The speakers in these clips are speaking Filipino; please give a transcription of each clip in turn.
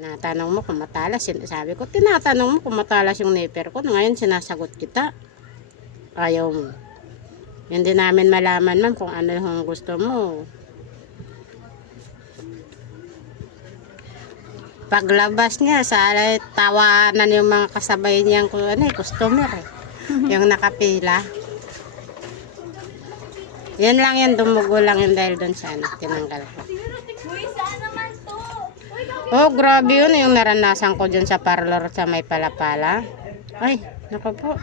Natanong mo kung matalas. Sabi ko, tinatanong mo kung matalas yung nipper ko. Ngayon, sinasagot kita. Ayaw mo. Hindi namin malaman, ma'am, kung ano yung gusto mo. Paglabas niya, tawanan yung mga kasabay niyang customer eh. Yung nakapila. Yan lang yan, dumugo lang yun dahil doon sa tinanggal ko. Oh, grabe yun yung naranasan ko dyan sa parlor sa may Palapala. Ay, naku po.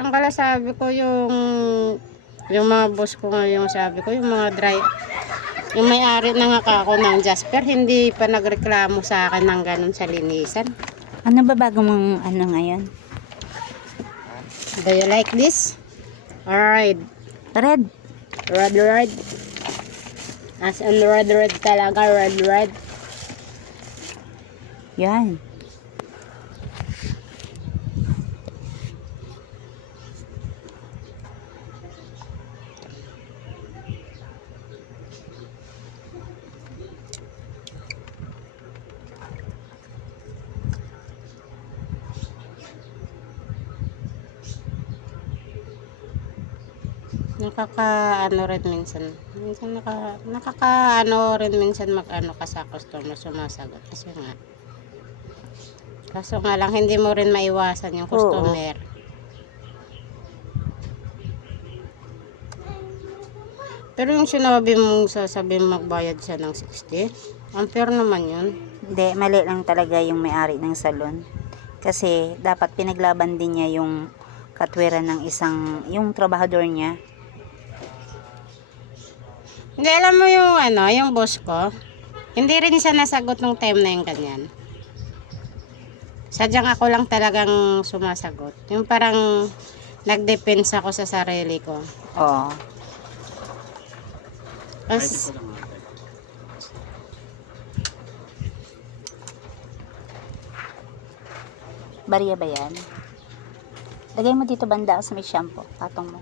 Tangkala sabi ko yung mga boss ko ngayon, sabi ko yung mga yung may-ari na nga ako ng Jasper, hindi pa nagreklamo sa akin ng ganun sa linisan. Ano ba bago mong ano ngayon? Do you like this? Alright. Red. Red. As in red talaga, red. Yan. Nakakaano rin minsan. Nakakaano rin minsan mag-ano ka sa customer, sumasagot. Kaso nga lang, hindi mo rin maiwasan yung customer. Pero yung sinabi mong sasabihin magbayad siya ng 60, unfair naman yun. Hindi, mali lang talaga yung may-ari ng salon. Kasi dapat pinaglaban din niya yung katwiran ng yung trabahador niya. Hindi, alam mo yung boss ko, hindi rin siya nasagot nung time na yung ganyan. Sadyang ako lang talagang sumasagot. Yung parang nag-defense ako sa sarili ko. Oo. Bariya ba yan? Lagay mo dito banda sa may shampoo. Patong mo.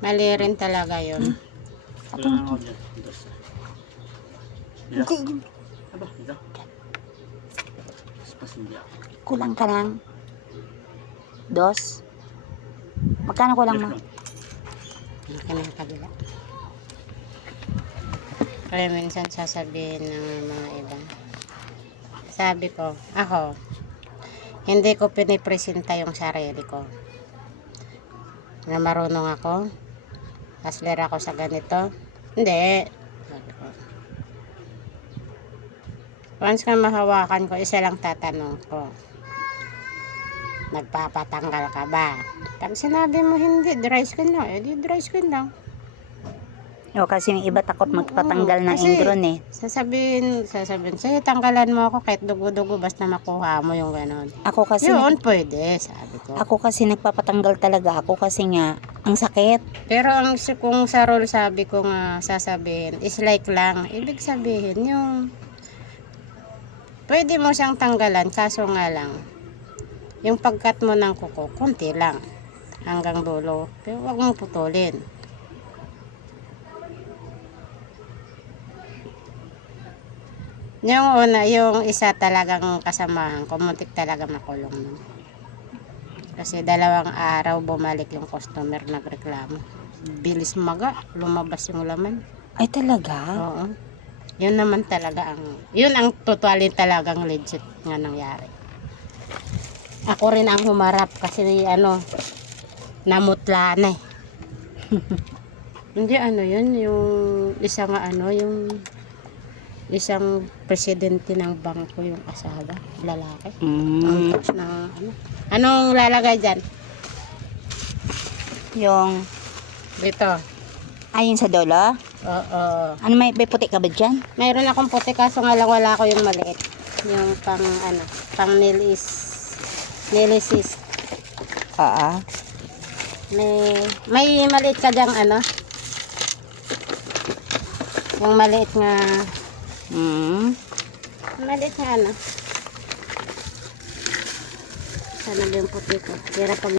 Mali rin talaga yun. Patong mo. Kulang ka lang. 2. Magkano kulang mo? Kanang kabila. Kaya minsan sasabihin ng mga iba. Sabi ko, ako, hindi ko pinipresenta yung sarili ko. Na marunong ako. Hustler ako sa ganito. Hindi. Sabi ko. Once ka mahawakan ko, isa lang tatanong ko. Nagpapatanggal ka ba? Pag sinabi mo hindi, dry skin lang. Eh, di dry skin lang. O, kasi yung iba takot magpatanggal ng ingron eh. Sasabihin, sa'yo, tanggalan mo ako kahit dugo-dugo basta makuha mo yung ganon. Ako kasi, Yun, pwede, sabi ko. ako kasi nagpapatanggal talaga ako kasi nga, ang sakit. Pero kung sa role sabi ko nga sasabihin, is like lang. Ibig sabihin, pwede mo siyang tanggalan, kaso nga lang, yung pagkat mo ng kuko, konti lang. Hanggang dulo. Pero wag mong putulin. Yung una, yung isa talagang kasamahan ko, muntik talaga makulong nun. Kasi 2 araw bumalik yung customer nagreklamo. Bilis maga, lumabas yung laman. Ay talaga? Oo. Yun naman talaga yun ang totally talagang legit nga nangyari. Ako rin ang humarap kasi namutla na eh. Hindi yun, yung isang yung isang presidente ng bangko yung asawa, lalaki. Ang coach na Anong lalagay dyan? Yung, Dito. ayun sa dolo? Oo. Ano, may puti ka ba dyan? Mayroon akong puti kaso nga lang wala ko yung maliit. Yung pang nilisis. Oo. May maliit ka dyang yung maliit nga maliit nga sana ba yung puti ko? Kira pag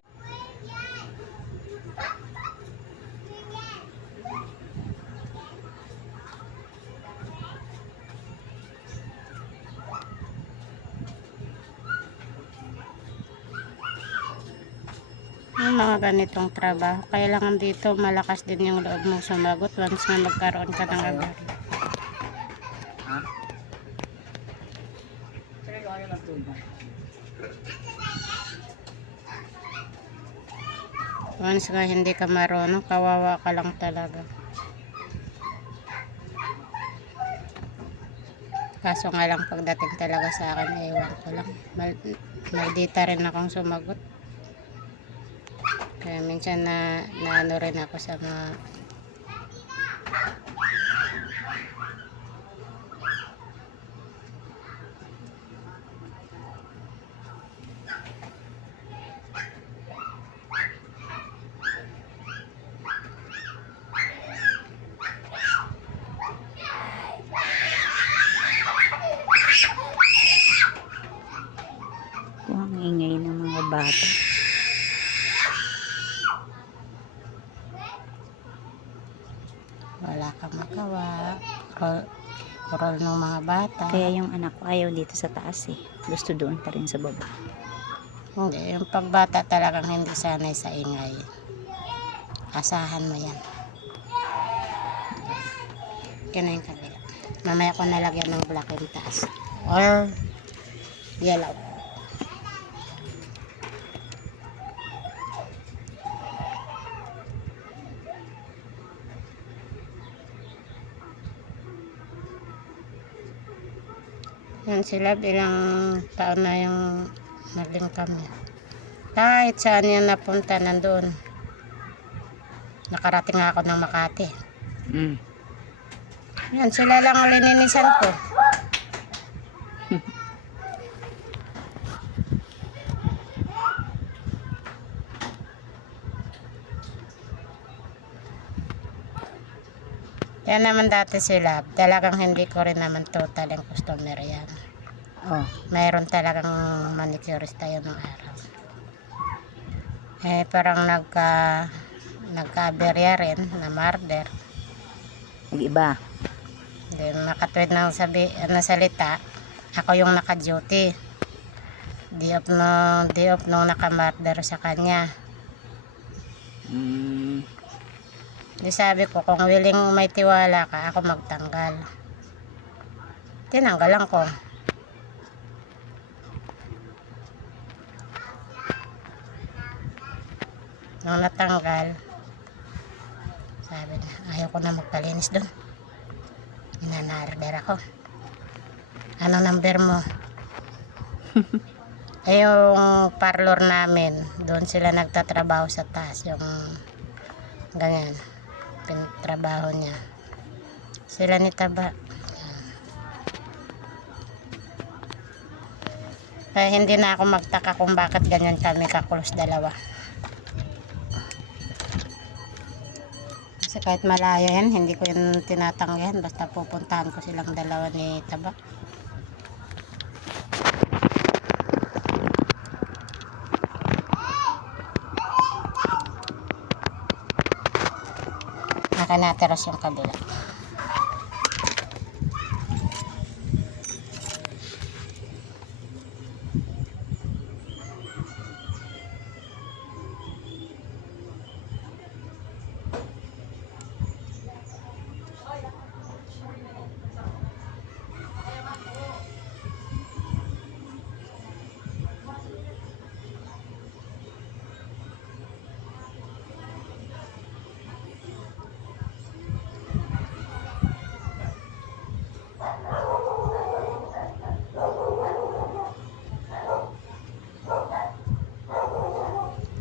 mga ganitong trabaho. Kailangan dito malakas din yung loob mong sumagot once na magkaroon ka ng aberya. Ha? Sige, kaya lang tulog. Once nga hindi ka marunong, kawawa ka lang talaga. Kaso nga lang pagdating talaga sa akin, ewan ko lang. Maldita rin akong sumagot. Kaya minsan na ano rin ako sa mga Ito ang ingay ng mga bata. wala kang magawa. Kurol ng mga bata. Kaya yung anak ko ayaw dito sa taas eh. Gusto doon pa rin sa baba. Hindi, yung pagbata talagang hindi sanay sa ingay. Asahan mo yan. Yan na yung kabila. Mamaya ko nalagyan ng black yung taas. Or yellow. Yan sila, bilang taon na yung naging kami. Kahit saan yan napunta, nandun. Nakarating nga ako ng Makati. Yan, sila lang ang lininisan ko. Yan naman dati sila, talagang hindi ko rin naman total yung customer yan. Oh. Mayroon talagang manicurista yun ng araw. Eh, parang nagka-aberya rin na murder. Nag-iba. Hindi makatwid ng salita, ako yung naka-duty. Di off nung naka-murder sa kanya. Di sabi ko, kung willing may tiwala ka, ako magtanggal. Tinanggalan ko. Nung natanggal, sabi na, ayaw ko na magpalinis doon. Minanarder ako. Anong number mo? Eh, yung parlor namin, doon sila nagtatrabaho sa taas. Yung ganyan, pinatrabaho niya. Sila ni Taba. Kaya hindi na ako magtaka kung bakit ganyan kami kakulos dalawa. Kasi kahit malayo yan, hindi ko yun tinatanggihan. Basta pupuntahan ko silang dalawa ni Taba. Nakanateros yung kabila.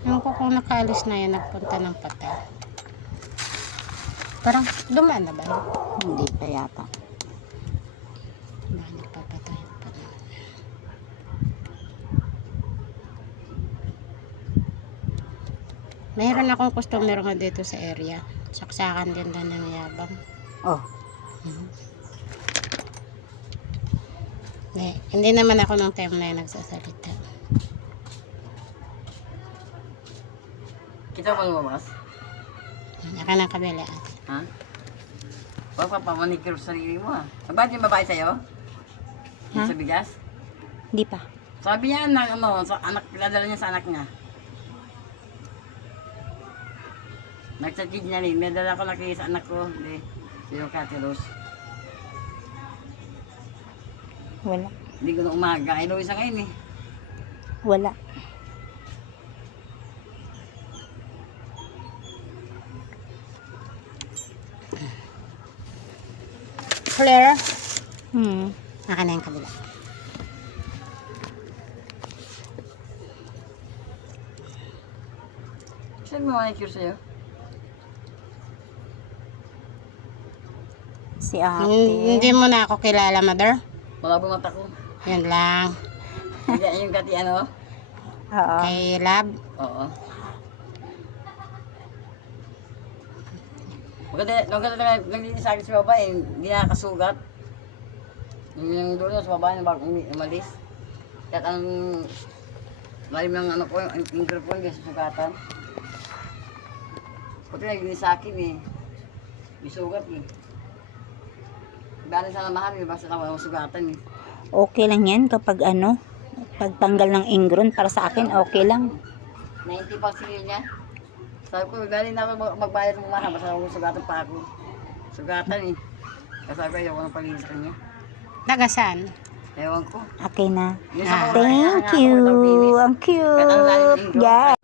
Yung ko kung nakaalis na yan, nagpunta ng patay. Parang dumaan na ba? Hindi pa yata. Baka nagpapatay pa na. Mayroon akong customer nga dito sa area. Saksakan din na ng yabang. Oh. Hindi naman ako ng time na yun nagsasalita. Kita mo yung mamas? Naka ng kabila ate. Ha? Huwag pa pamanicure sa sarili mo ha. Bakit yung babae sa'yo? Ha? Sa bigas? Hindi pa. Sabi niya na sa anak, pinadala niya sa anak niya. Nagsakid niya rin. May dala ko laki sa anak ko. Hindi. Sino Kati Rose. Wala. Hindi ko na umaga. Ay, Luisa ngayon eh. Wala. Clear. Hmm. Akin na yung kabila. Saan mo manicure sa'yo? Si ate. Hindi mo na ako kilala, mother. Malabo mata ko. Yun lang. Hindi yung Kati ano? Oo. Kay Lab. Oo. Maganda naglinis sa akin si baba eh. Hindi nakakasugat. Yung dulo sa baba yung bago umalis. Kaya ang lalim ng ano ko, yung finger ko, hindi susugatan. Puti naglinis sa akin eh. May sugat eh. Bali sana mahal eh, basta na walang sugatan eh. Okay lang yan kapag ano, pagtanggal ng ingron para sa akin, okay lang. 90 pang singil niya. Sabi ko, galing na ako magbayad ng mahal, basta ako sugatan pa ako. Sugatan eh. Kasi sabi ko, ayaw ko ng palinis ka niya. Taga saan? Ewan ko. Okay na. Yung sa Ah. baba, Thank ako you. daw bilis. Ang Kahit ang lalim ng cute. ingro. Yeah.